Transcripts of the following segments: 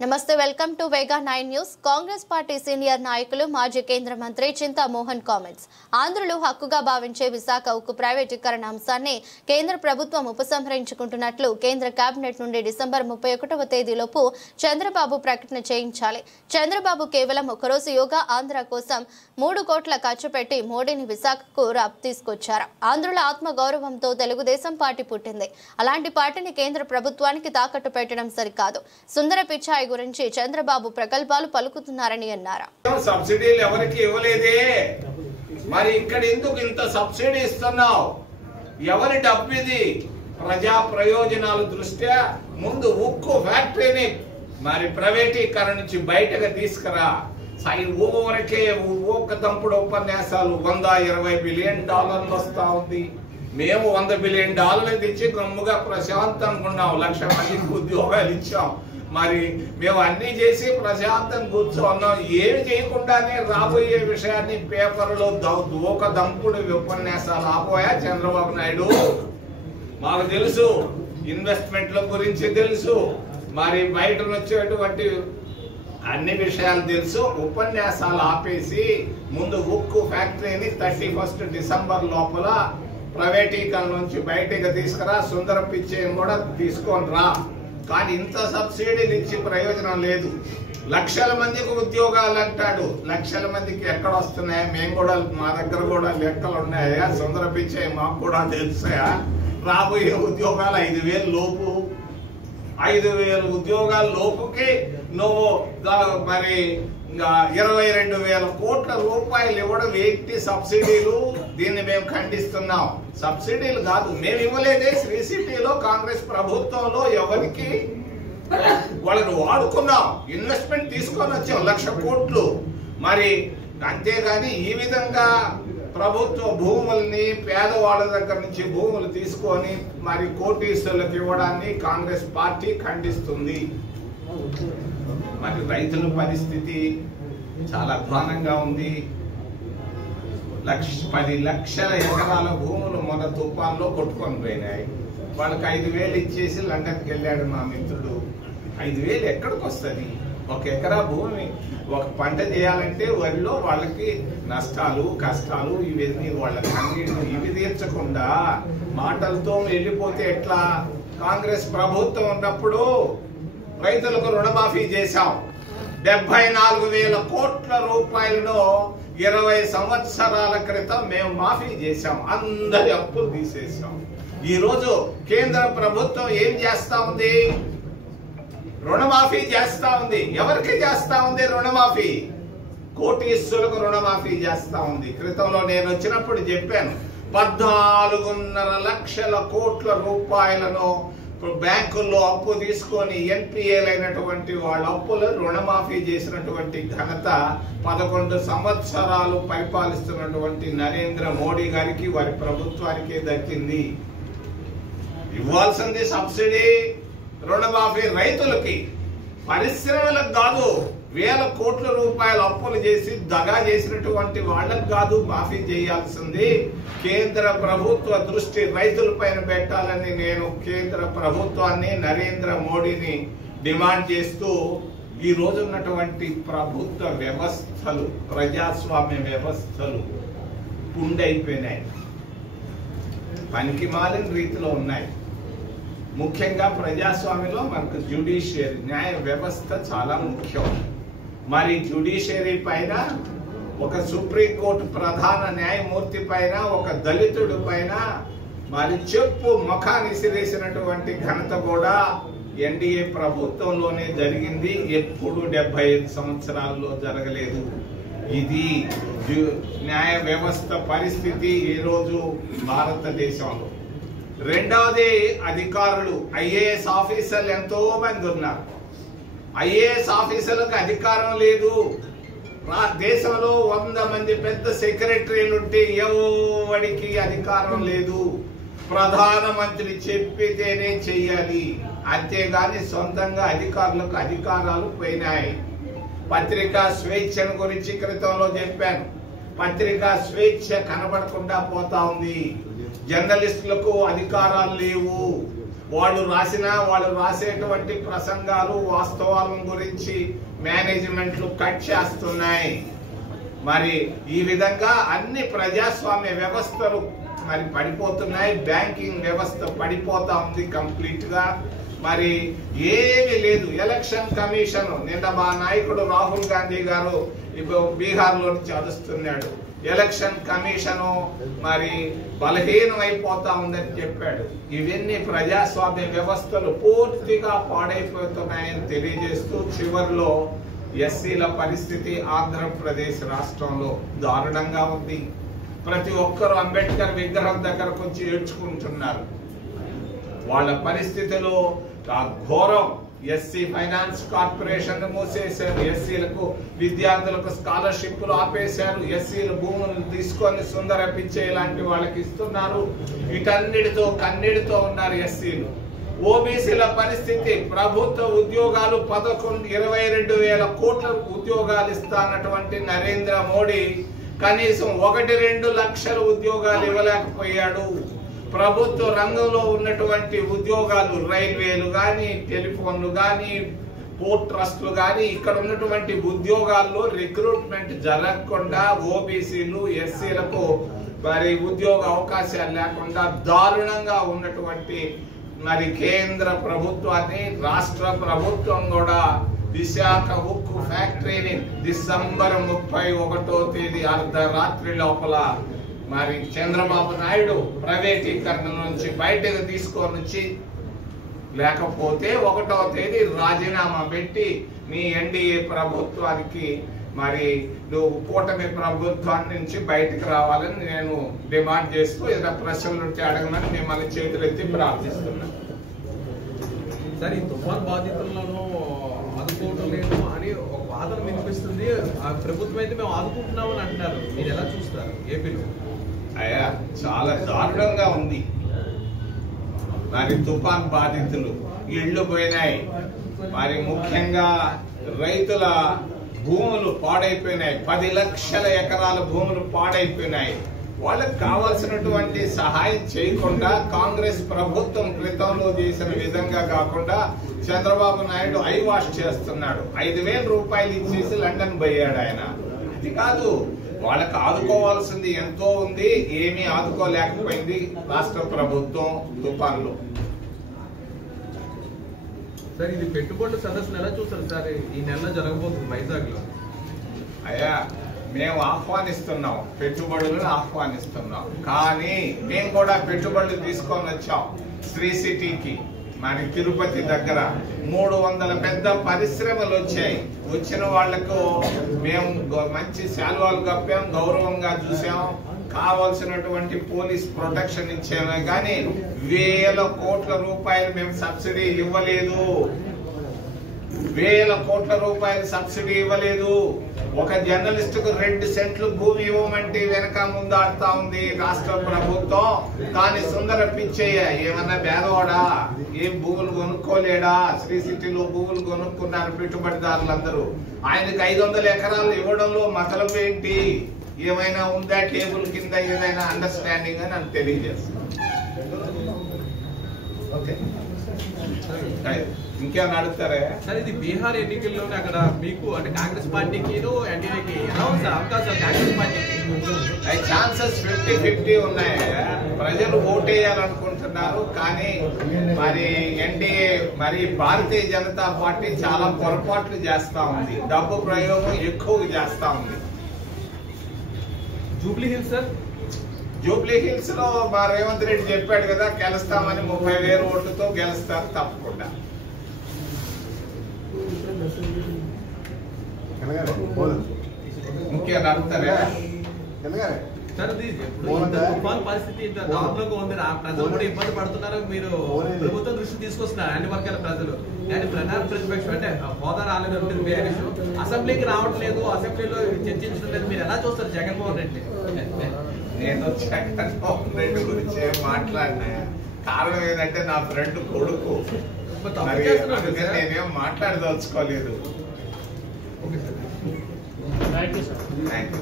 నమస్తే welcome to Vega 9 news. Congress party senior నాయకులు మాజీ కేంద్ర మంత్రి చింతా మోహన్ కామెంట్స్. ఆంధ్రులు హక్కుగా భావించే విశాఖ ఉక్కు ప్రైవేటీకరణ అంశాన్ని కేంద్ర ప్రభుత్వం ఉపసంహరించుకుంటున్నట్లు కేంద్ర కేబినెట్ నుండి డిసెంబర్ 31వ తేదీలోపు చంద్రబాబు ప్రకటన చేయించాలి. చంద్రబాబు కేవలం ఒకరోజు యోగా ఆంధ్ర కోసం 3 కోట్ల ఖర్చు పెట్టి మోడీని విశాఖకు తీసుకొచ్చారు. ఆంధ్రుల ఆత్మగౌరవంతో తెలుగుదేశం పార్టీ పుట్టింది. అలాంటి పార్టీని కేంద్ర ప్రభుత్వానికి తాకట్టు పెట్టడం సరికాదు. సుందర పిచాయ్ గురించి చంద్రబాబు ప్రకల్పాలు పలుకుతున్నారని అన్నారు. సబ్సిడీలు ఎవరికి ఇవ్వలేదే, మరి ఇక్కడ ఎందుకు ఇంత సబ్సిడీ ఇస్తున్నావు? ఎవరి డబ్బు ఇది? ప్రజా ప్రయోజనాల దృష్ట్యా ముందు ఉక్కు ఫ్యాక్టరీని మరి ప్రైవేటీకరణ నుంచి బయటకు తీసుకురా. ఊరికే ఒక్క దంపుడు ఉపన్యాసాలు 120 బిలియన్ డాలర్లు వస్తా ఉంది. మేము $100 బిలియన్ తెచ్చి గమ్ముగా ప్రశాంతంగా ఉన్నాం. 1,00,000 మందికి ఉద్యోగాలు ఇచ్చాం. మరి మేము అన్ని చేసి ప్రశాంతం కూర్చోన్నాం. ఏమి చేయకుండానే రాబోయే విషయాన్ని పేపర్లో ఒక దంపుడు ఉపన్యాసాలు ఆపోయా చంద్రబాబు నాయుడు. మాకు తెలుసు, ఇన్వెస్ట్మెంట్ల గురించి తెలుసు, మరి బయట వచ్చేటువంటి అన్ని విషయాలు తెలుసు. ఉపన్యాసాలు ఆపేసి ముందు ఉక్కు ఫ్యాక్టరీని 31 డిసెంబర్ లోపల ప్రైవేటీకరణ నుంచి బయటకు తీసుకురా. సుందర పిచ్చయ్య కూడా తీసుకొని రా. కానీ ఇంత సబ్సిడీలు ఇచ్చి ప్రయోజనం లేదు. 1,00,000 మందికి ఉద్యోగాలు అంటాడు. 1,00,000 మందికి ఎక్కడ వస్తున్నాయా? మేము కూడా, మా దగ్గర కూడా లెక్కలు ఉన్నాయా? సుందర పిచ్చయ్య మాకు కూడా తెలుసాయా? రాబోయే ఉద్యోగాలు 5,000 లోపు. 5,000 ఉద్యోగాల లోపుకి నువ్వు మరి 22,000 కోట్ల రూపాయలు ఇవ్వడం ఏంటి సబ్సిడీలు? దీన్ని మేము ఖండిస్తున్నాం. సబ్సిడీలు కాదు, మేము ఇవ్వలేదే. శ్రీ సిటీలో కాంగ్రెస్ ప్రభుత్వంలో ఎవరికి వాళ్ళని వాడుకున్నాం. ఇన్వెస్ట్మెంట్ తీసుకొని వచ్చాం 1,00,000 కోట్లు. మరి అంతేగాని ఈ విధంగా ప్రభుత్వ భూముల్ని పేదవాళ్ళ దగ్గర నుంచి భూములు తీసుకొని మరి కోటీశ్వరులకు ఇవ్వడాన్ని కాంగ్రెస్ పార్టీ ఖండిస్తుంది. మరి రైతుల పరిస్థితి చాలా అధ్వానంగా ఉంది. 10 లక్షల ఎకరాల భూములు మొన్న తుఫాన్లో కొట్టుకొని పోయినాయి. వాళ్ళకి 5,000 ఇచ్చేసి లండన్కి వెళ్ళాడు మా మిత్రుడు. 5,000 ఎక్కడికి వస్తుంది? 1 ఎకరా భూమి ఒక పంట చేయాలంటే వరిలో వాళ్ళకి నష్టాలు కష్టాలు ఇవన్నీ వాళ్ళకి అన్నింటినీ ఇవి తీర్చకుండా మాటలతో వెళ్ళిపోతే ఎట్లా? కాంగ్రెస్ ప్రభుత్వం ఉన్నప్పుడు రైతులకు రుణమాఫీ చేశాం. 74,000 కోట్ల రూపాయలను 20 సంవత్సరాల క్రితం మేము మాఫీ చేశాం. అందరి అప్పులు తీసేసాం. ఈ రోజు కేంద్ర ప్రభుత్వం ఏం చేస్తా ఉంది? రుణమాఫీ చేస్తా ఉంది. ఎవరికి చేస్తా ఉంది రుణమాఫీ? కోటీశ్వరులకు రుణమాఫీ చేస్తా ఉంది. క్రితంలో నేను వచ్చినప్పుడు చెప్పాను, 14.5 లక్షల కోట్ల రూపాయలను బ్యాంకుల్లో అప్పు తీసుకొని ఎన్పిఏలైనటువంటి వాళ్ళ అప్పులను రుణమాఫీ చేసినటువంటి ఘనత 11 సంవత్సరాలు పరిపాలిస్తున్నటువంటి నరేంద్ర మోడీ గారికి, వారి ప్రభుత్వానికే దక్కింది. ఇవ్వాల్సింది సబ్సిడీ, రుణమాఫీ రైతులకి, పరిశ్రమలకు కాదు. 1,000 కోట్ల రూపాయల అప్పులు చేసి దగా చేసినటువంటి వాళ్ళకు కాదు మాఫీ చేయాల్సింది. కేంద్ర ప్రభుత్వ దృష్టి రైతుల పైన పెట్టాలని నేను కేంద్ర ప్రభుత్వాన్ని, నరేంద్ర మోడీని డిమాండ్ చేస్తూ ఈ రోజు ఉన్నటువంటి ప్రభుత్వ వ్యవస్థలు, ప్రజాస్వామ్య వ్యవస్థలు పుండైపోయినాయి, పనికి మాలిన రీతిలో ఉన్నాయి. ముఖ్యంగా ప్రజాస్వామ్యంలో మనకు జ్యుడిషియరీ, న్యాయ వ్యవస్థ చాలా ముఖ్యం. మరి జ్యుడిషియరీ పైన, ఒక సుప్రీంకోర్టు ప్రధాన న్యాయమూర్తి పైన, ఒక దళితుడి పైన మరి చెప్పు ముఖాన్ని సిరేసినటువంటి ఘనత కూడా ఎన్డీఏ ప్రభుత్వంలోనే జరిగింది. ఎప్పుడు 75 సంవత్సరాల్లో జరగలేదు. ఇది న్యాయ వ్యవస్థ పరిస్థితి ఈ రోజు భారతదేశంలో. రెండవది అధికారులు, ఐఏఎస్ ఆఫీసర్లు ఎంతో మంది ఉన్నారు. ఐఏఎస్ ఆఫీసర్లకు అధికారం లేదు. దేశంలో 100 మంది పెద్ద సెక్రటరీలు ఉంటే ఎవరికి అధికారం లేదు. ప్రధానమంత్రి చెప్పితేనే చెయ్యాలి, అంతేగాని సొంతంగా అధికారులకు అధికారాలు పోయినాయి. పత్రికా స్వేచ్ఛను గురించి క్రితంలో చెప్పాను. పత్రికా స్వేచ్ఛ కనబడకుండా పోతా ఉంది. జర్నలిస్టులకు అధికారాలు లేవు. వాళ్ళు రాసేటువంటి ప్రసంగాలు వాస్తవాల గురించి మేనేజ్మెంట్లు కట్ చేస్తున్నాయి. మరి ఈ విధంగా అన్ని ప్రజాస్వామ్య వ్యవస్థలు మరి పడిపోతున్నాయి. బ్యాంకింగ్ వ్యవస్థ పడిపోతా ఉంది కంప్లీట్ గా. మరి ఏమీ లేదు. ఎలక్షన్ కమిషన్ నిన్న మా నాయకుడు రాహుల్ గాంధీ గారు బీహార్ లో నుంచి అరుస్తున్నాడు. ఎలక్షన్ కమిషన్ మరి బలహీనం అయిపోతా ఉందని చెప్పాడు. ఇవన్నీ ప్రజాస్వామ్య వ్యవస్థలు పూర్తిగా పాడైపోతున్నాయని తెలియజేస్తూ చివరిలో ఎస్సీల పరిస్థితి ఆంధ్రప్రదేశ్ రాష్ట్రంలో దారుణంగా ఉంది. ప్రతి ఒక్కరు అంబేద్కర్ విగ్రహం దగ్గరకు వచ్చి ఏడ్చుకుంటున్నారు. వాళ్ళ పరిస్థితిలో ఘోరం. ఎస్సీ ఫైనాన్స్ కార్పొరేషన్ మూసేశారు. ఎస్సీలకు విద్యార్థులకు స్కాలర్షిప్లు ఆపేశారు. ఎస్సీల భూములను తీసుకొని సుందర పిచ్చే లాంటి వాళ్ళకి ఇస్తున్నారు. వీటన్నిటితో కన్నీటితో ఉన్నారు ఎస్సీలు. ఓబీసీల పరిస్థితి ప్రభుత్వ ఉద్యోగాలు 22,000 కోట్ల ఉద్యోగాలు ఇస్తానటువంటి నరేంద్ర మోడీ కనీసం 1-2 లక్షల ఉద్యోగాలు ఇవ్వలేకపోయాడు. ప్రభుత్వ రంగంలో ఉన్నటువంటి ఉద్యోగాలు రైల్వేలు గాని, టెలిఫోన్లు గాని, పోర్ట్ ట్రస్టులు గాని, ఇక్కడ ఉన్నటువంటి ఉద్యోగాల్లో రిక్రూట్మెంట్ జరగకుండా ఓబీసీలు ఎస్సీలకు మరి ఉద్యోగ అవకాశాలు లేకుండా దారుణంగా ఉన్నటువంటి మరి కేంద్ర ప్రభుత్వాన్ని రాష్ట్ర ప్రభుత్వం కూడా విశాఖ ఉక్కు ఫ్యాక్టరీని డిసెంబర్ 31వ తేదీ అర్ధరాత్రి లోపల మరి చంద్రబాబు నాయుడు ప్రైవేటీకరణ నుంచి బయటకు తీసుకొని లేకపోతే 1వ తేదీ రాజీనామా పెట్టి మీ ఎన్డీఏ ప్రభుత్వానికి మరి నువ్వు కూటమి ప్రభుత్వాన్ని నుంచి బయటకు రావాలని నేను డిమాండ్ చేస్తూ ఏదైనా ప్రశ్నలు ఉంటే అడగమని మిమ్మల్ని చేతులెత్తి ప్రార్థిస్తున్నాను. సార్, ఈ తుఫాన్ బాధితులను ఆదుకోవటం లేదు అని ఒక వాదన వినిపిస్తుంది. ఆ ప్రభుత్వం అయితే మేము ఆదుకుంటున్నామని అంటున్నారు. మీరు ఎలా చూస్తారు ఏపీలో? అయ్యా, చాలా దారుణంగా ఉంది. మరి తుఫాన్ బాధితులు ఇళ్లు పోయినాయి. మరి ముఖ్యంగా రైతుల భూములు పాడైపోయినాయి. 10 లక్షల ఎకరాల భూములు పాడైపోయినాయి. వాళ్ళకి కావాల్సినటువంటి సహాయం చేయకుండా కాంగ్రెస్ ప్రభుత్వం క్రితంలో చేసిన విధంగా కాకుండా చంద్రబాబు నాయుడు ఐ వాష్ చేస్తున్నాడు. 5,000 రూపాయలు ఇచ్చేసి లండన్ పోయాడు ఆయన. అది కాదు, వాళ్ళకి ఆదుకోవాల్సింది ఎంతో ఉంది. ఏమీ ఆదుకోలేకపోయింది రాష్ట్ర ప్రభుత్వం తుఫాన్లో. సార్, ఇది పెట్టుబడుల సదస్సును ఎలా చూస్తారు సార్? ఈ నెలలో జరగబోతుంది వైజాగ్ లో. అయ్యా, మేము ఆహ్వానిస్తున్నాం, పెట్టుబడులను ఆహ్వానిస్తున్నాం. కానీ మేము కూడా పెట్టుబడులు తీసుకొని వచ్చాం శ్రీ సిటీకి. మరి తిరుపతి దగ్గర 300 పెద్ద పరిశ్రమలు వచ్చాయి. వచ్చిన వాళ్లకు మేము మంచి శాలువాలు కప్పాం, గౌరవంగా చూసాం, కావాల్సినటువంటి పోలీస్ ప్రొటెక్షన్ ఇచ్చామే. కానీ 1,000 కోట్ల రూపాయలు మేము సబ్సిడీ ఇవ్వలేదు. 1,000 కోట్ల రూపాయలు సబ్సిడీ ఇవ్వలేదు. ఒక జర్నలిస్ట్ కు 2 సెంట్లు భూమి ఇవ్వమంటే వెనక ముందు ఆడుతా ఉంది రాష్ట్ర ప్రభుత్వం. కానీ సుందర పిచ్చయ్య ఏమన్నా పేదవాడా? ఏం భూములు కొనుక్కోలేడా? శ్రీ సిటీలో భూములు కొనుక్కున్నారు పెట్టుబడిదారులందరూ. ఆయనకి 500 ఎకరాలు ఇవ్వడంలో మతలబు ఏంటి? ఏమైనా ఉందా? టేబుల్ కింద ఏదైనా అండర్స్టాండింగ్ అని నాకు తెలియజేస్తాను. ఇంకేమైనా అడుగుతారా సార్? ఇది బీహార్ ఎన్నికల్లోనే అక్కడ మీకు అంటే కాంగ్రెస్ పార్టీకి ఎన్డీఏకి ఎలా ఉంది సార్ అవకాశాలు? కాంగ్రెస్ పార్టీకి ఛాన్సెస్ 50-50 ఉన్నాయి. ప్రజలు ఓటేయాలనుకుంటున్నారు. కానీ మరి ఎన్డీఏ మరి భారతీయ జనతా పార్టీ చాలా పొరపాట్లు చేస్తా ఉంది. డబ్బు ప్రయోగం ఎక్కువగా చేస్తా ఉంది. Jubilee hills sir, Jubilee hills లో మా రేవంత్ రెడ్డి చెప్పాడు కదా, గెలుస్తామని 30,000 ఓట్లతో గెలుస్తారు తప్పకుండా. ముఖ్యంగా అడుగుతారా సార్? తుఫాన్ పరిస్థితి ఇంత దారుణంగా ఉంది. ప్రజలు కూడా ఇబ్బంది పడుతున్నారు. మీరు ప్రభుత్వం దృష్టి తీసుకొస్తున్నారు అన్ని వర్గాల ప్రజలు. కానీ ప్రధాన ప్రతిపక్షం అంటే హోదా రాలేదు వేరే విషయం. అసెంబ్లీకి రావట్లేదు, అసెంబ్లీలో చర్చించడం లేదు. మీరు ఎలా చూస్తారు జగన్మోహన్ రెడ్డి? నేను జగన్మోహన్ రెడ్డి గురించి మాట్లాడినా కారణం ఏంటంటే నా ఫ్రెండ్ కొడుకు. నేనేం మాట్లాడదలుచుకోలేదు.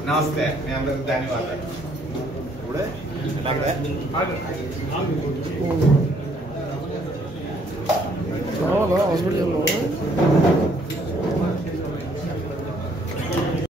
నమస్తే, మీ అందరికి ధన్యవాదాలు. హాస్పిటల్